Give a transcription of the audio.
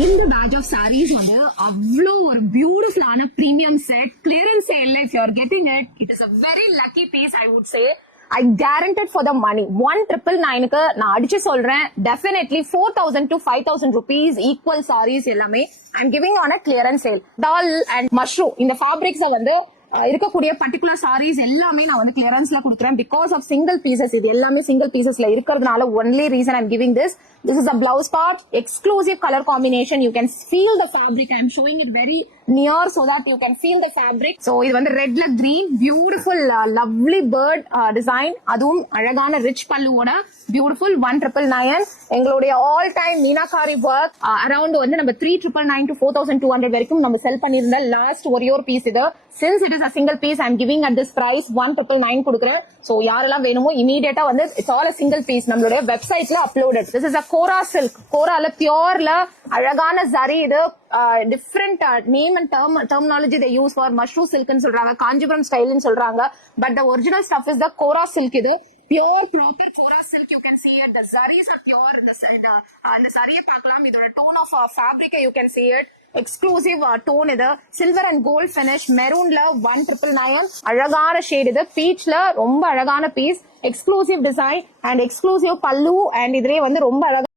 இந்த batch of sarees வந்து அவ்வளோ ஒரு பியூட்டிஃபுல்லான பிரீமியம் செட் கிளியரன்ஸ் சேல்ல if you are getting it, it is a very lucky piece I would say. I guaranteed for the money. 1999 நான் அடிச்சு சொல்றேன், definitely 4,000 to 5,000 rupees equal sarees எல்லாமே I'm giving on a clearance sale. Doll and mushroom இந்த fabrics வந்து இருக்கக்கூடிய particular saris எல்லாமே நான் வந்து கிளியரன்ஸ்ல கொடுக்குறேன் பிகாஸ் ஆஃப் சிங்கிள் பீசஸ். இது எல்லாமே சிங்கிள் பீசஸ்ல இருக்கிறதுனால only reason I'm giving this. This is a blouse part, exclusive color combination. You can feel the fabric. I'm showing it very near so that you can feel the fabric. So இது வந்து ரெட்ல green, beautiful lovely bird design. அதுவும் அழகான rich பல்லுவோட beautiful 1999. எங்களுடைய all time meenakari work around வந்து நம்ம 3,999 to 4,200 வரைக்கும் நம்ம செல் பண்ணிருந்த last ஒரே ஒரு பீஸ் இது. Since it is a single piece, I'm giving at this price 1,999 கொடுக்குறேன். So யாரெல்லாம் வேணுமோ இமீடியட்டா வந்து it's all a single piece நம்மளுடைய வெப்சைட்ல uploaded. This is a Kora silk, கோரால பியோர்ல அழகான ஜரி. இது different name and terminology they use for mushroom silk ன்னு சொல்றாங்க, காஞ்சிபுரம் ஸ்டைல்னு சொல்றாங்க. But the original stuff is the Kora silk. இது pure proper Kora silk. You can see it. The sarees are pure. The saree பார்க்கலாம். இதோட tone of fabric you can see it. Exclusive tone இது. Silver and gold finish. Maroonல 1999. அழகான shade இது. பீச்ல ரொம்ப அழகான piece. Exclusive design and exclusive pallu and இதுலயே வந்து ரொம்ப அழகா